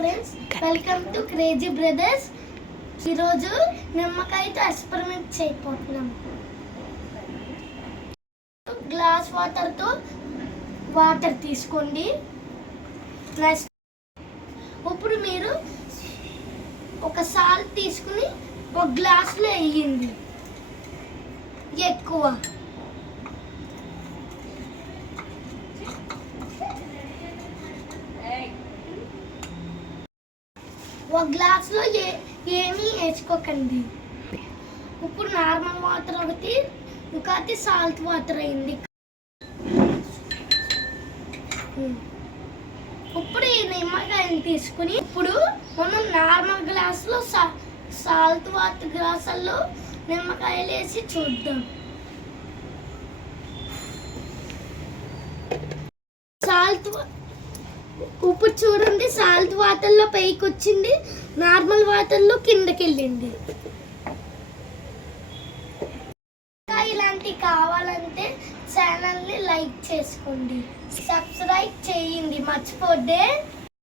Friends, welcome to crazy brothers. ఈరోజు నిమ్మకాయతో experiment చేయబోతున్నాం. Glass water తీసుకోండి. నెక్స్ట్ ఇప్పుడు మీరు ఒక సాల్ట్ తీసుకుని ఒక గ్లాసులో వేయండి. ఎక్కువ ఒక గ్లాసులో ఏమీ వేసుకోకండి. ఇప్పుడు నార్మల్ వాటర్ ఒకటి, ఇంకోటి సాల్ట్ వాటర్ అయింది. ఇప్పుడు ఈ నిమ్మకాయని తీసుకుని ఇప్పుడు మనం నార్మల్ గ్లాసులో సాల్ట్ వాటర్ గ్లాసుల్లో నిమ్మకాయలు వేసి చూద్దాం. ఇప్పుడు చూడండి, సాల్ట్ వాటర్లో పైకి వచ్చింది, నార్మల్ వాటర్లో కిందకి వెళ్ళింది. ఇలాంటివి కావాలంటే ఛానల్ని లైక్ చేసుకోండి, సబ్స్క్రైబ్ చేయండి, మర్చిపోద్దే.